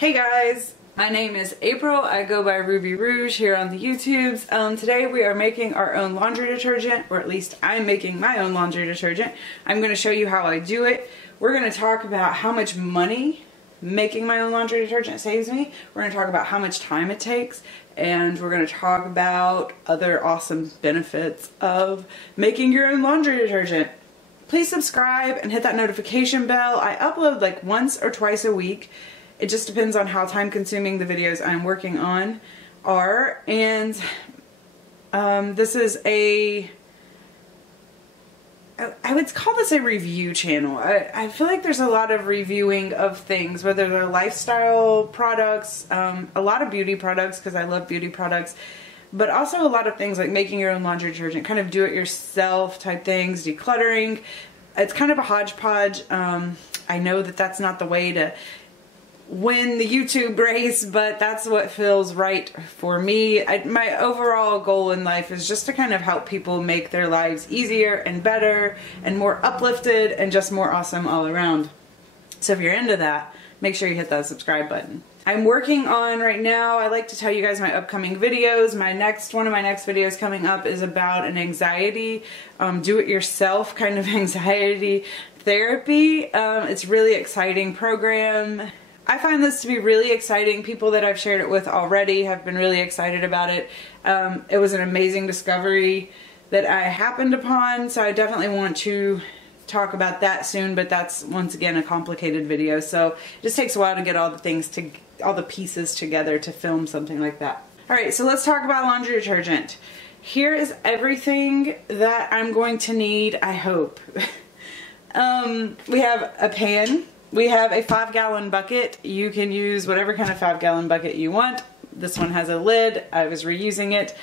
Hey guys, my name is April. I go by Ruby Rouge here on the YouTubes. Today we are making our own laundry detergent, or at least I'm making my own laundry detergent. I'm going to show you how I do it. We're going to talk about how much money making my own laundry detergent saves me. We're going to talk about how much time it takes, and we're going to talk about other awesome benefits of making your own laundry detergent. Please subscribe and hit that notification bell. I upload like once or twice a week. It just depends on how time consuming the videos I'm working on are. And this is I would call this a review channel. I feel like there's a lot of reviewing of things, whether they're lifestyle products, a lot of beauty products because I love beauty products, but also a lot of things like making your own laundry detergent, kind of do-it-yourself type things, decluttering. It's kind of a hodgepodge. I know that that's not the way to win the YouTube race, but that's what feels right for me. My overall goal in life is just to kind of help people make their lives easier and better and more uplifted and just more awesome all around. So if you're into that, make sure you hit that subscribe button. I'm working on right now, I like to tell you guys my upcoming videos. One of my next videos coming up is about an anxiety, do-it-yourself kind of anxiety therapy. It's a really exciting program. I find this to be really exciting. People that I've shared it with already have been really excited about it. It was an amazing discovery that I happened upon, so I definitely want to talk about that soon, but that's once again a complicated video, so it just takes a while to get all the pieces together to film something like that. Alright, so let's talk about laundry detergent. Here is everything that I'm going to need, I hope. We have a pan. We have a 5-gallon bucket. You can use whatever kind of 5-gallon bucket you want. This one has a lid. I was reusing it.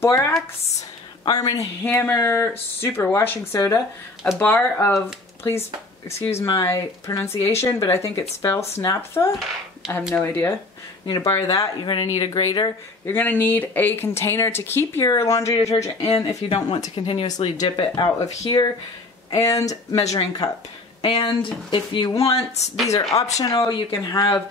Borax, Arm & Hammer Super Washing Soda. A bar of, please excuse my pronunciation, but I think it's spelled Snaptha. I have no idea. You need a bar of that. You're going to need a grater. You're going to need a container to keep your laundry detergent in if you don't want to continuously dip it out of here. And measuring cup. And if you want, these are optional, you can have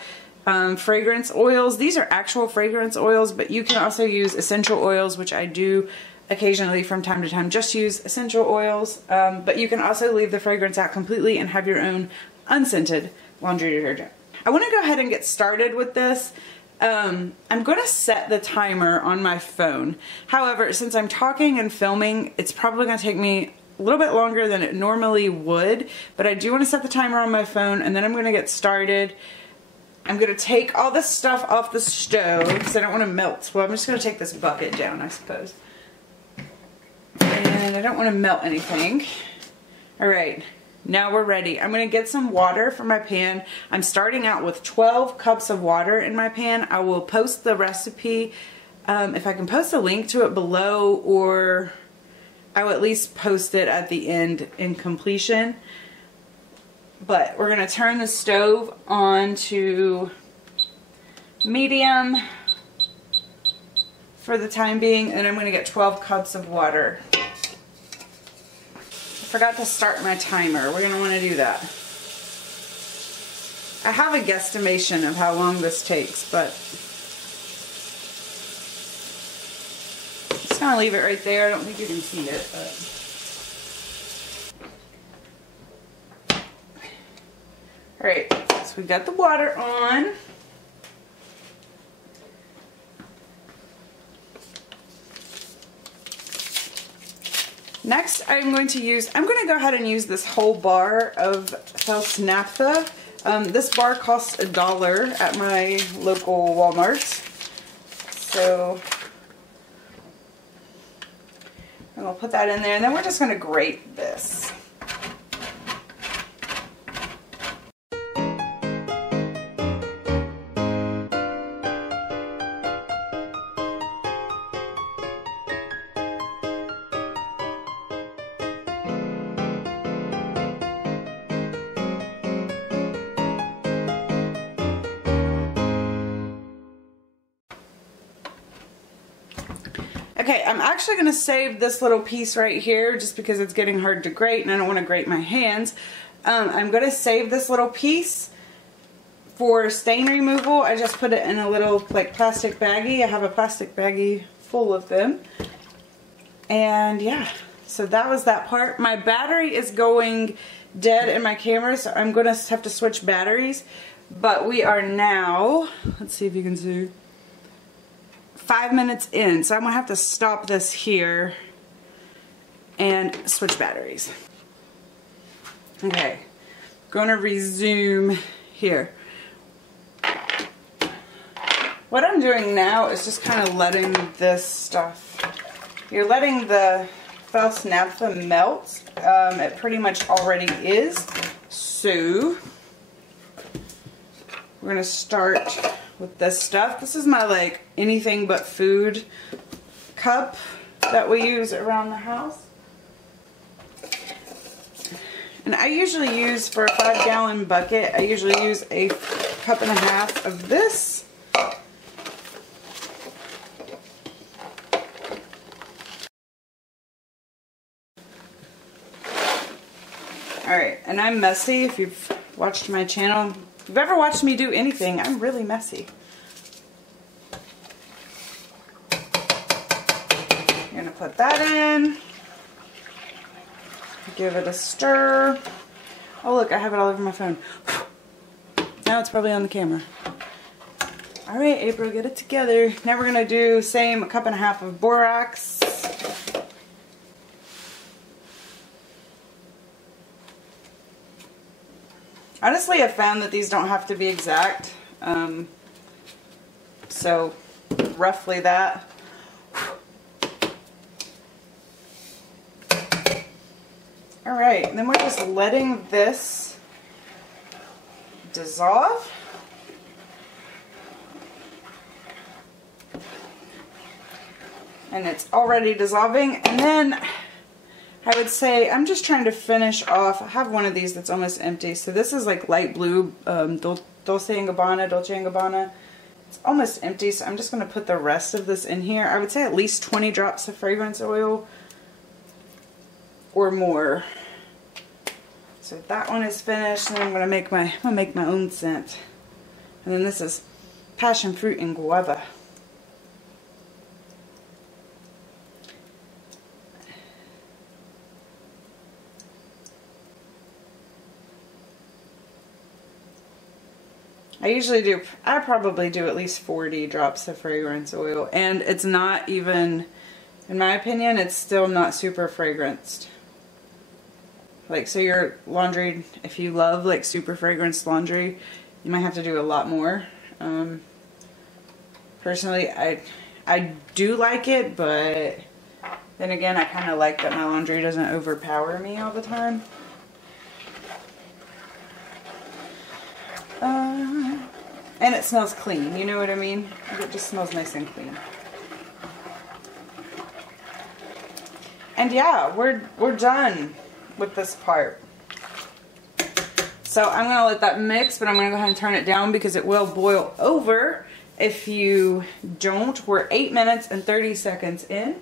fragrance oils. These are actual fragrance oils, but you can also use essential oils, which I do occasionally from time to time. Just use essential oils, but you can also leave the fragrance out completely and have your own unscented laundry detergent. I want to go ahead and get started with this. I'm going to set the timer on my phone. However, since I'm talking and filming, it's probably going to take me a little bit longer than it normally would, but I do want to set the timer on my phone, and then I'm going to get started. I'm going to take all this stuff off the stove because I don't want to melt. Well, I'm just going to take this bucket down, I suppose. And I don't want to melt anything. Alright, now we're ready. I'm going to get some water from my pan. I'm starting out with 12 cups of water in my pan. I will post the recipe, if I can post a link to it below, or I will at least post it at the end in completion. But we're going to turn the stove on to medium for the time being, and I'm going to get 12 cups of water. I forgot to start my timer. We're going to want to do that. I have a guesstimation of how long this takes, but just gonna leave it right there. I don't think you can see it, but alright, so we've got the water on. Next, I'm going to go ahead and use this whole bar of Snaptha. This bar costs $1 at my local Walmart. So I'm going to put that in there, and then we're just going to grate this. Okay, I'm actually going to save this little piece right here just because it's getting hard to grate and I don't want to grate my hands. I'm going to save this little piece for stain removal. I just put it in a little like plastic baggie. I have a plastic baggie full of them. And yeah, so that was that part. My battery is going dead in my camera, so I'm going to have to switch batteries. But we are now, let's see if you can see, 5 minutes in. So I'm going to have to stop this here and switch batteries. Okay, going to resume here. What I'm doing now is just kind of letting this stuff, you're letting the false naphtha melt. It pretty much already is. So we're going to start with this stuff. This is my like anything but food cup that we use around the house. And I usually use, for a 5-gallon bucket, I usually use a cup and a half of this. Alright, and I'm messy. If you've watched my channel, if you've ever watched me do anything, I'm really messy. You're going to put that in. Give it a stir. Oh look, I have it all over my phone. Now it's probably on the camera. Alright, April, get it together. Now we're going to do same, a cup and a half of borax. Honestly, I've found that these don't have to be exact. So, roughly that. Alright, and then we're just letting this dissolve. And it's already dissolving. And then I would say I'm just trying to finish off. I have one of these that's almost empty. So this is like light blue Dolce & Gabbana. It's almost empty, so I'm just going to put the rest of this in here. I would say at least 20 drops of fragrance oil or more. So that one is finished, and I'm going to make my own scent. And then this is passion fruit and guava. I probably do at least 40 drops of fragrance oil, and it's not even, in my opinion, it's still not super fragranced. Like, so your laundry, if you love like super fragranced laundry, you might have to do a lot more. Personally, I do like it, but then again, I kind of like that my laundry doesn't overpower me all the time. And it smells clean, you know what I mean? It just smells nice and clean. And yeah, we're done with this part. So I'm going to let that mix, but I'm going to go ahead and turn it down because it will boil over if you don't. We're 8 minutes and 30 seconds in.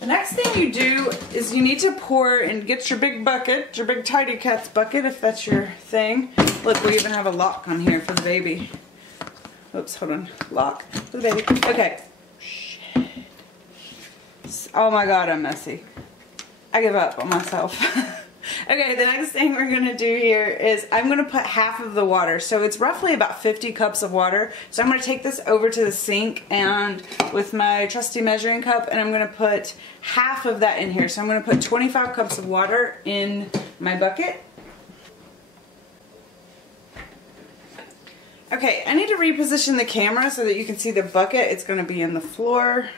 The next thing you do is you need to pour and get your big bucket, your big Tidy Cats bucket if that's your thing. Look, we even have a lock on here for the baby. Oops, hold on. Lock for the baby. Okay. Shit. Oh my god, I'm messy. I give up on myself. Okay, the next thing we're going to do here is I'm going to put half of the water. So it's roughly about 50 cups of water. So I'm going to take this over to the sink and with my trusty measuring cup, and I'm going to put half of that in here. So I'm going to put 25 cups of water in my bucket. Okay, I need to reposition the camera so that you can see the bucket. It's going to be in the floor.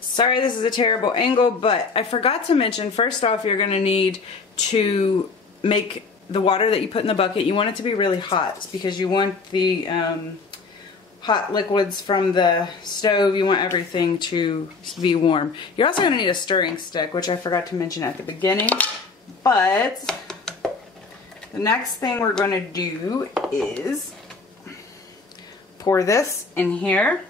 Sorry, this is a terrible angle, but I forgot to mention, first off, you're going to need to make the water that you put in the bucket, you want it to be really hot because you want the hot liquids from the stove, you want everything to be warm. You're also going to need a stirring stick, which I forgot to mention at the beginning. But the next thing we're going to do is pour this in here.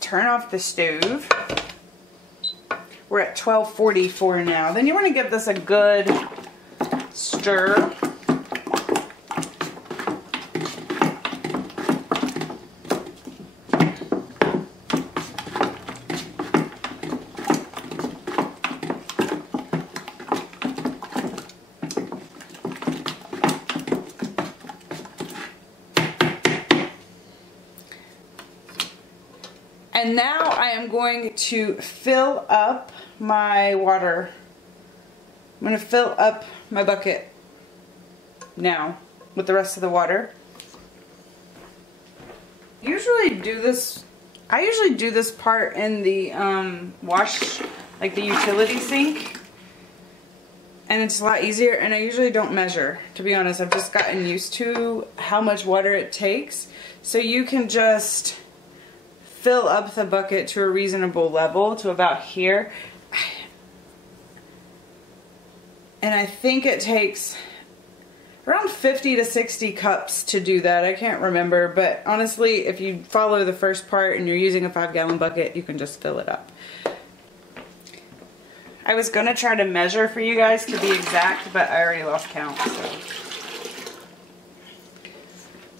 Turn off the stove. We're at 12:44 now. Then you want to give this a good stir. And now I am going to fill up my water. I'm going to fill up my bucket now with the rest of the water. I usually do this part in the wash, like the utility sink. And it's a lot easier, and I usually don't measure, to be honest. I've just gotten used to how much water it takes. So you can just fill up the bucket to a reasonable level, to about here. And I think it takes around 50 to 60 cups to do that. I can't remember, but honestly, if you follow the first part and you're using a 5-gallon bucket, you can just fill it up. I was gonna try to measure for you guys to be exact, but I already lost count, so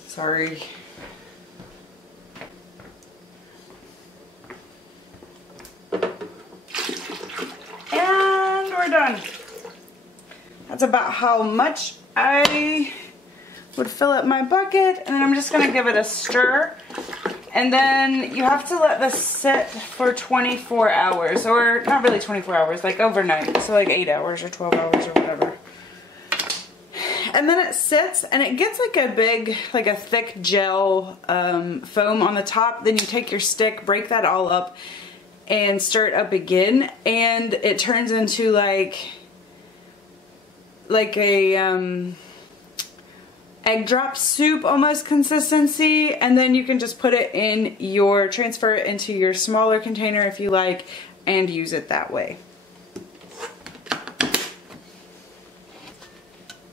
sorry. And we're done. That's about how much I would fill up my bucket, and then I'm just gonna give it a stir. And then you have to let this sit for 24 hours, or not really 24 hours, like overnight, so like 8 hours or 12 hours or whatever. And then it sits and it gets like a big, like a thick gel foam on the top. Then you take your stick, break that all up, and stir it up again, and it turns into like a egg drop soup almost consistency. And then you can just put it in your, transfer it into your smaller container if you like, and use it that way.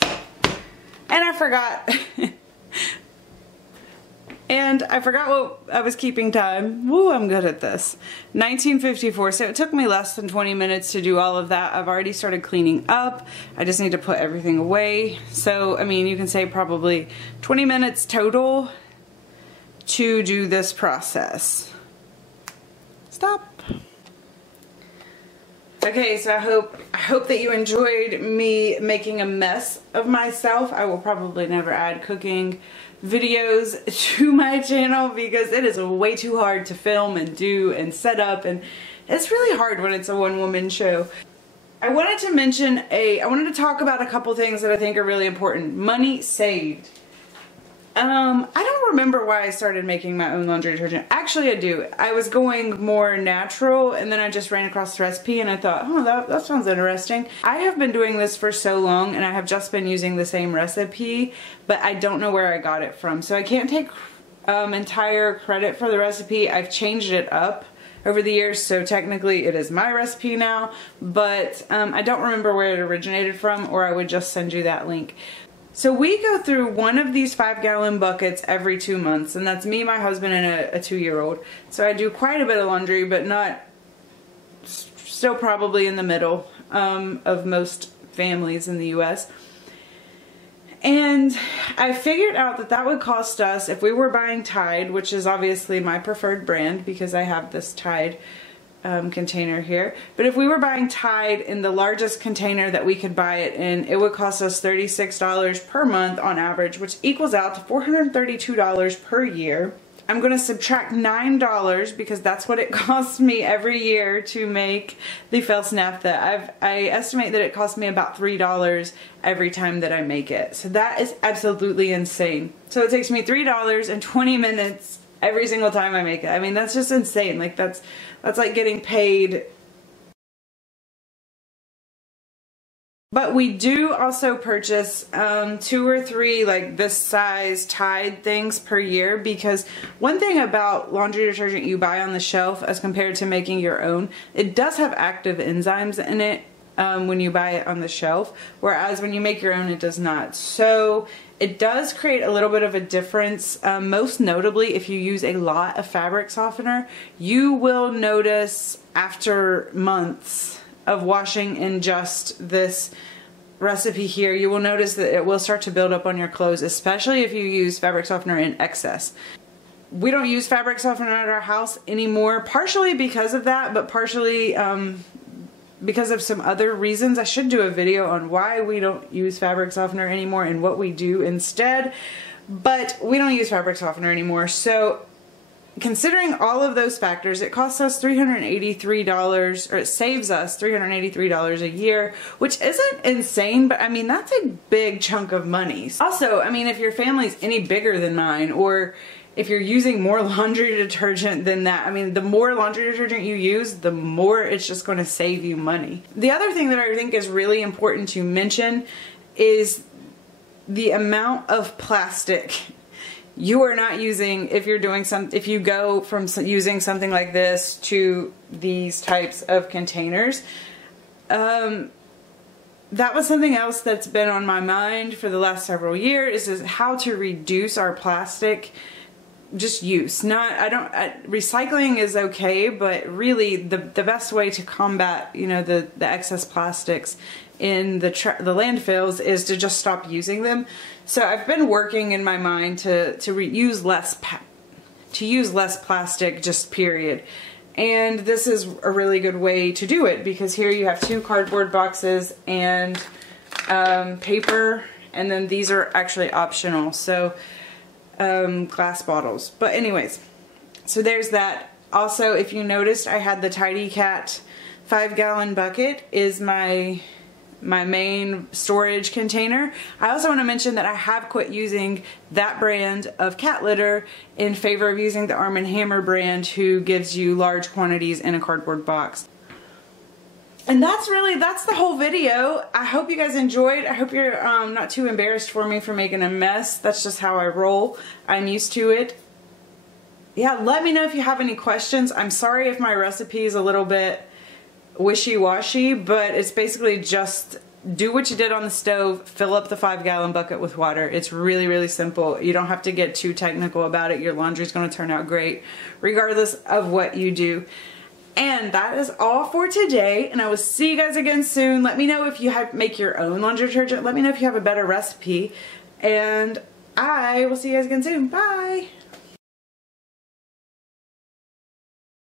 And I forgot and I forgot what I was keeping time. Woo, I'm good at this. 1954, so it took me less than 20 minutes to do all of that. I've already started cleaning up. I just need to put everything away. So, I mean, you can say probably 20 minutes total to do this process. Stop. Okay, so I hope that you enjoyed me making a mess of myself. I will probably never add cooking videos to my channel because it is way too hard to film and do and set up, and it's really hard when it's a one-woman show. I wanted to talk about a couple things that I think are really important. Money saved. I don't remember why I started making my own laundry detergent. Actually, I do. I was going more natural, and then I just ran across the recipe and I thought, oh, that sounds interesting. I have been doing this for so long, and I have just been using the same recipe, but I don't know where I got it from. So I can't take entire credit for the recipe. I've changed it up over the years, so technically it is my recipe now, but I don't remember where it originated from, or I would just send you that link. So we go through one of these 5-gallon buckets every 2 months, and that's me, my husband, and a 2-year-old. So I do quite a bit of laundry, but not, still probably in the middle of most families in the US. And I figured out that that would cost us, if we were buying Tide, which is obviously my preferred brand because I have this Tide container here. But if we were buying Tide in the largest container that we could buy it in, it would cost us $36 per month on average, which equals out to $432 per year. I'm going to subtract $9 because that's what it costs me every year to make the false naphtha. I estimate that it costs me about $3 every time that I make it. So that is absolutely insane. So it takes me $3 and 20 minutes every single time I make it. I mean, that's just insane. Like that's like getting paid. But we do also purchase 2 or 3 like this size Tide things per year, because one thing about laundry detergent you buy on the shelf as compared to making your own, it does have active enzymes in it. when you buy it on the shelf, whereas when you make your own it does not. So it does create a little bit of a difference. Most notably, if you use a lot of fabric softener, you will notice after months of washing in just this recipe here, you will notice that it will start to build up on your clothes, especially if you use fabric softener in excess. We don't use fabric softener at our house anymore, partially because of that, but partially because of some other reasons. I should do a video on why we don't use fabric softener anymore and what we do instead, but we don't use fabric softener anymore. So considering all of those factors, it costs us $383, or it saves us $383 a year, which isn't insane, but I mean, that's a big chunk of money. Also, I mean, if your family's any bigger than mine, or if you're using more laundry detergent than that, I mean, the more laundry detergent you use, the more it's just going to save you money. The other thing that I think is really important to mention is the amount of plastic you are not using if you're doing if you go from using something like this to these types of containers. That was something else that's been on my mind for the last several years, is how to reduce our plastic just use. Recycling is okay, but really the best way to combat, you know, the excess plastics in the landfills is to just stop using them. So I've been working in my mind to use less plastic, just period. And this is a really good way to do it, because here you have 2 cardboard boxes and paper, and then these are actually optional. So glass bottles. But anyways, so there's that. Also, if you noticed, I had the Tidy Cat 5-gallon bucket is my main storage container. I also want to mention that I have quit using that brand of cat litter in favor of using the Arm & Hammer brand, who gives you large quantities in a cardboard box. And that's the whole video. I hope you guys enjoyed. I hope you're not too embarrassed for me for making a mess. That's just how I roll. I'm used to it. Yeah, let me know if you have any questions. I'm sorry if my recipe is a little bit wishy-washy, but it's basically just do what you did on the stove, fill up the 5-gallon bucket with water. It's really, really simple. You don't have to get too technical about it. Your laundry's going to turn out great regardless of what you do. And that is all for today, and I will see you guys again soon. Let me know if you make your own laundry detergent. Let me know if you have a better recipe, and I will see you guys again soon. Bye!